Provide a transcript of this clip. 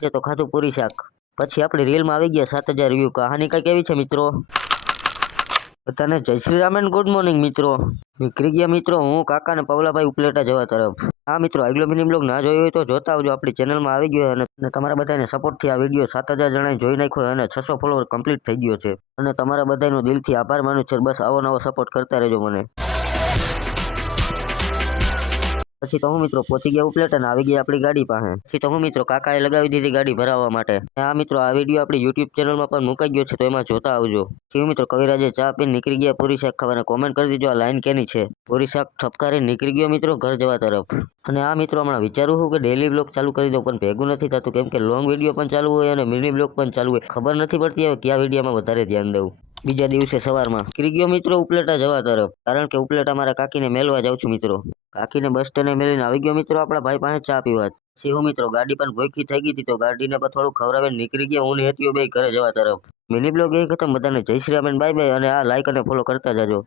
જે તો ખાધું પૂરી શાક. પછી આપણી રીલમાં આવી ગયા 7,000 વ્યૂ. કહાની કઈ કેવી છે મિત્રો? બધાને જય Shri Ram and good morning મિત્રો. નીકળી ગયા મિત્રો હું, કાકા ને પવલાભાઈ ઉપલેટા જવા તરફ. હા મિત્રો, આગલો મિની બ્લોગ ના જોયો હોય તો જોતા આવજો. આપણી ચેનલમાં આવી ગયો અને તમારા બધાને સપોર્ટથી આ વિડીયો 7,000 જણાએ જોઈ નાખ્યો અને 600 ફોલોવર કમ્પ્લીટ થઈ ગયો છે. અને તમારા બધાનો દિલથી આભાર માનું છે. બસ આવો નવો સપોર્ટ કરતા રહેજો મને. પછી તો હું મિત્રો પહોંચી ગયા ઉપલેટા અને આવી ગયા આપણી ગાડી પાસે. પછી તો હું મિત્રો કાકાએ લગાવી દીધી ગાડી ભરાવવા માટે. હા મિત્રો, આ વિડીયો આપણી યુટ્યુબ ચેનલમાં પણ મુકાઈ ગયો છે, તો એમાં જોતા આવજો. કેવું મિત્રો, કવિરાજે ચા પીને નીકળી ગયા પૂરી શાક ખાવાને. કોમેન્ટ કરી દીજો આ લાઈન કેની છે. પૂરી શાક ઠપકારી નીકળી ગયો મિત્રો ઘર જવા તરફ. અને આ મિત્રો હમણાં વિચારું છું કે ડેલી બ્લોગ ચાલુ કરી દઉં, પણ ભેગું નથી થતું, કેમ કે લોંગ વિડીયો પણ ચાલુ હોય અને મિની બ્લોગ પણ ચાલુ હોય. ખબર નથી પડતી હવે કયા વિડીયોમાં વધારે ધ્યાન દઉં. બીજા દિવસે સવારમાં નીકળી ગયો મિત્રો ઉપલેટા જવા તરફ, કારણ કે ઉપલેટા મારા કાકીને મેલવા જાઉં છું મિત્રો. કાકીને બસ સ્ટેન્ડે મેલીને આવી ગયો મિત્રો આપણા ભાઈ પાસે ચા પીવા. પછી હું મિત્રો ગાડી પણ ભૂખી થઈ ગઈ હતી, તો ગાડીને પણ થોડું ખવડાવીને નીકળી ગયા હું ને હેતીઓ બે ઘરે જવા તરફ. મિની બ્લોગ એ ખતમ. બધાને જય શ્રી રામ, બાય બાય. અને આ લાઈક અને ફોલો કરતા જાજો.